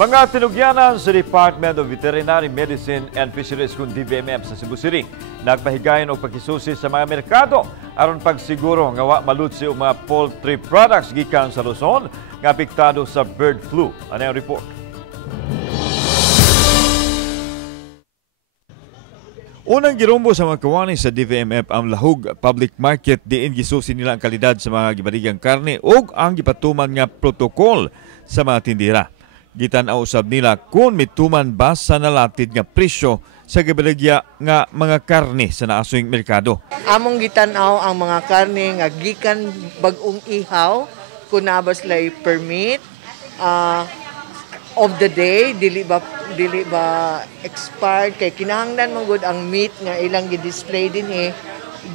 Mga tinugyanan sa Department of Veterinary Medicine and Fisheries kung DVMF sa Cebu City nagpahigayon og pagkisusi sa mga merkado aron pagsiguro nga wa malutsi og mga poultry products gikan sa Luzon nga apektado sa bird flu. Ano ang report? Unang girumbo sa mga kawani sa DVMF ang lahug public market diin gisusi nila ang kalidad sa mga gibaligang karne ug ang gipatuman nga protokol sa mga tindira. Gitan-aw usab nila kung mituman ba sa nalatid nga presyo sa gibaligya nga mga karne sa naasoing merkado. Among gitan-aw ang mga karne nga gikan bag-ong ihaw kun nabas lay permit of the day dili ba expired kay kinahanglan man gud ang meat nga ilang gi-display din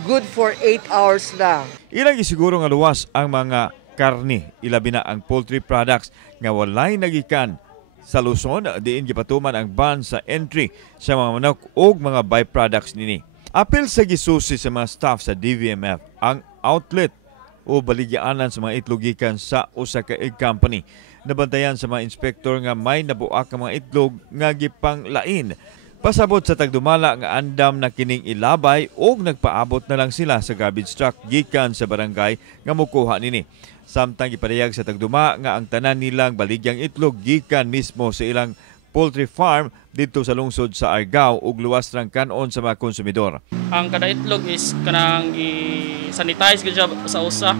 good for 8 hours lang. Ilang gisiguro nga luwas ang mga karne, ilabi na ang poultry products nga walay nagikan sa Luzon diin gipatuman ang ban sa entry sa mga manok ug mga byproducts nini. Apil sa gisusi sa mga staff sa DVMF ang outlet o baligyaanan sa mga itlog gikan sa usa ka egg company. Nabantayan sa mga inspektor nga may nabuak ang mga itlog nga gipanglain. Pasabot sa tagdumala nga andam na kining ilabay ug nagpaabot na lang sila sa garbage truck gikan sa barangay nga mokuha nini. Samtang gipadayag sa tagduma nga ang tanan nilang baligyang itlog gikan mismo sa ilang poultry farm dito sa lungsod sa Argao ug luwas rang kanon sa mga konsumidor. Ang kada itlog is kanang i-sanitize gid sa usa.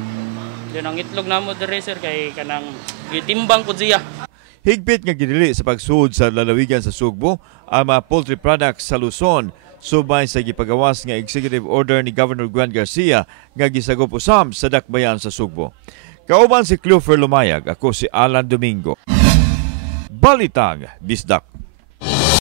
Then ang itlog namo diri sir kay kanang gitimbang pud siya. Higpit nga gidili sa pagsuod sa lalawigan sa Sugbo ang mga poultry products sa Luzon subay sa gipagawas nga executive order ni Governor Juan Garcia nga gisagop usab sa dakbayan sa Sugbo. Kauban si Clover Lumayag, ako si Alan Domingo. Balitang Bisdak.